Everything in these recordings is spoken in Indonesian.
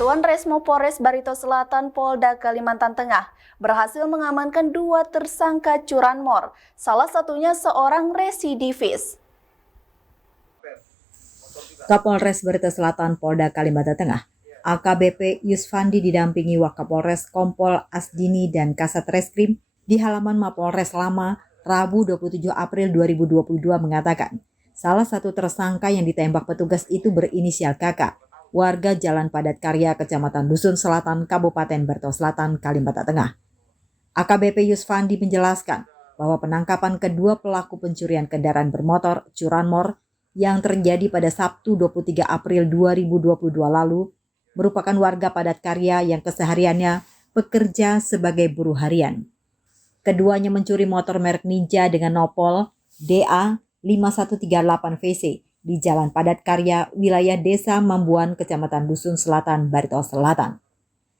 Satuan Resmo Polres Barito Selatan Polda Kalimantan Tengah berhasil mengamankan 2 tersangka curanmor, salah satunya seorang residivis. Kapolres Barito Selatan Polda Kalimantan Tengah, AKBP Yusfandi didampingi Wakapolres Kompol Asdini dan Kasat Reskrim di halaman Mapolres Lama, Rabu 27 April 2022 mengatakan, salah satu tersangka yang ditembak petugas itu berinisial KK, warga Jalan Padat Karya, Kecamatan Dusun Selatan, Kabupaten Barito Selatan, Kalimantan Tengah. AKBP Yusfandi menjelaskan bahwa penangkapan kedua pelaku pencurian kendaraan bermotor curanmor yang terjadi pada Sabtu 23 April 2022 lalu merupakan warga Padat Karya yang kesehariannya bekerja sebagai buruh harian. Keduanya mencuri motor merek Ninja dengan nopol DA 5138 VC di Jalan Padat Karya, wilayah Desa Mambuan, Kecamatan Dusun Selatan, Barito Selatan.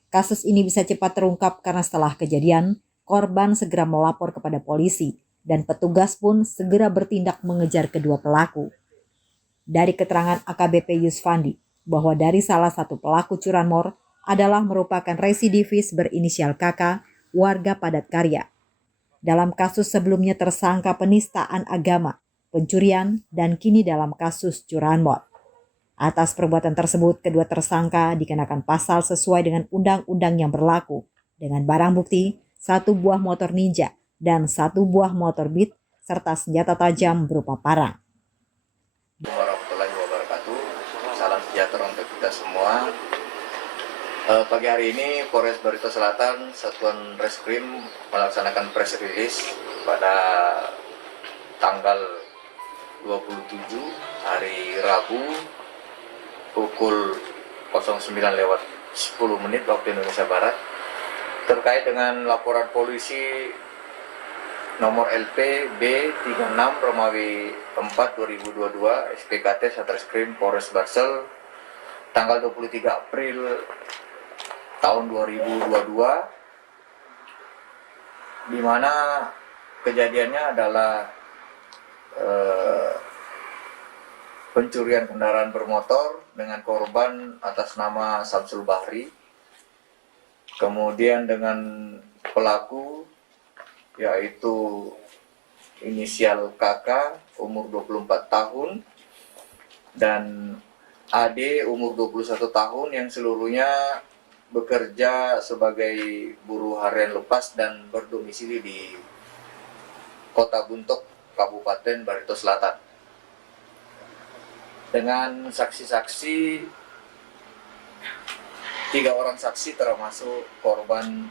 Kasus ini bisa cepat terungkap karena setelah kejadian, korban segera melapor kepada polisi dan petugas pun segera bertindak mengejar kedua pelaku. Dari keterangan AKBP Yusfandi bahwa dari salah satu pelaku curanmor adalah merupakan residivis berinisial KK, warga Padat Karya. Dalam kasus sebelumnya tersangka penistaan agama, pencurian, dan kini dalam kasus curanmor. Atas perbuatan tersebut, kedua tersangka dikenakan pasal sesuai dengan undang-undang yang berlaku dengan barang bukti 1 buah motor Ninja dan 1 buah motor Beat serta senjata tajam berupa parang. Warahmatullahi wabarakatuh. Salam sejahtera untuk kita semua. Pagi hari ini Polres Barito Selatan Satuan Reskrim melaksanakan press release pada tanggal 27 hari Rabu pukul 09.10 waktu Indonesia Barat terkait dengan laporan polisi nomor LP B36 Romawi 4 2022 SPKT Satreskrim Polres Barsel tanggal 23 April tahun 2022, di mana kejadiannya adalah pencurian kendaraan bermotor dengan korban atas nama Samsul Bahri, kemudian dengan pelaku yaitu inisial KK umur 24 tahun dan AD umur 21 tahun yang seluruhnya bekerja sebagai buruh harian lepas dan berdomisili di Kota Buntok, Kabupaten Barito Selatan. Dengan saksi-saksi, 3 orang saksi termasuk korban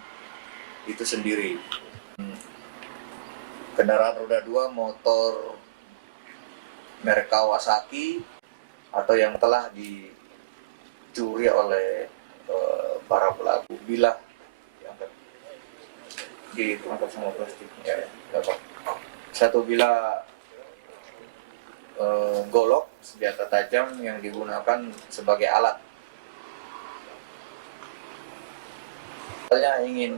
itu sendiri. Kendaraan roda 2 motor merek Kawasaki atau yang telah dicuri oleh para pelaku bilah yang ditangkap semua plastiknya dapat 1 bilah golok senjata tajam yang digunakan sebagai alat. Misalnya ingin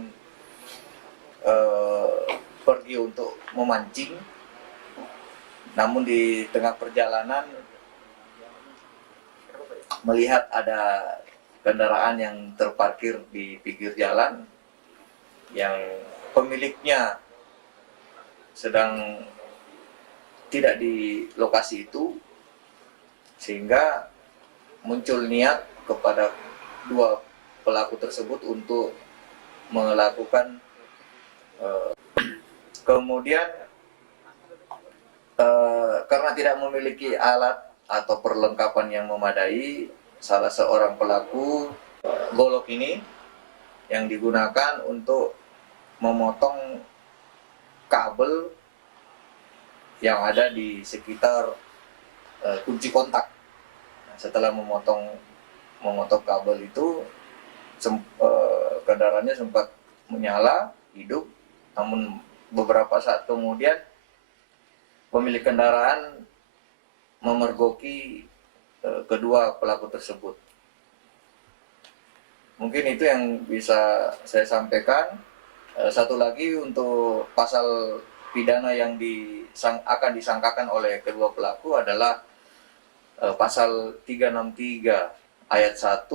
pergi untuk memancing, namun di tengah perjalanan melihat ada kendaraan yang terparkir di pinggir jalan yang pemiliknya sedang tidak di lokasi itu, sehingga muncul niat kepada 2 pelaku tersebut untuk melakukan kemudian karena tidak memiliki alat atau perlengkapan yang memadai, salah seorang pelaku golok ini yang digunakan untuk memotong kabel yang ada di sekitar kunci kontak. Setelah memotong kabel itu, kendaraannya sempat menyala, hidup, namun beberapa saat kemudian pemilik kendaraan memergoki kedua pelaku tersebut. Mungkin itu yang bisa saya sampaikan. Satu lagi untuk pasal pidana yang akan disangkakan oleh kedua pelaku adalah pasal 363 ayat 1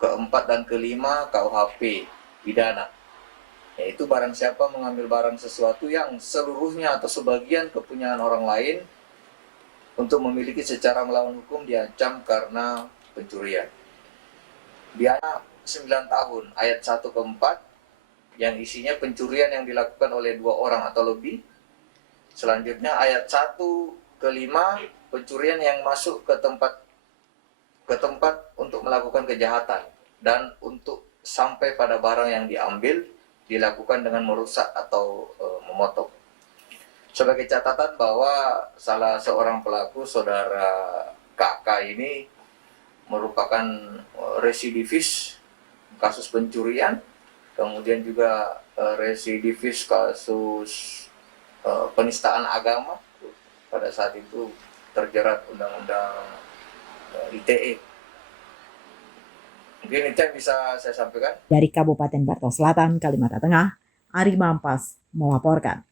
keempat dan kelima KUHP pidana, yaitu barang siapa mengambil barang sesuatu yang seluruhnya atau sebagian kepunyaan orang lain untuk memiliki secara melawan hukum diancam karena pencurian. Pidana 9 tahun ayat 1 ke 4 yang isinya pencurian yang dilakukan oleh 2 orang atau lebih. Selanjutnya ayat 1 ke 5 pencurian yang masuk ke tempat untuk melakukan kejahatan dan untuk sampai pada barang yang diambil dilakukan dengan merusak atau memotong. Sebagai catatan bahwa salah seorang pelaku, saudara KK ini merupakan residivis kasus pencurian, kemudian juga residivis kasus penistaan agama, pada saat itu terjerat undang-undang ITE. Mungkin itu yang bisa saya sampaikan. Dari Kabupaten Barito Selatan, Kalimantan Tengah, Ari Mampas melaporkan.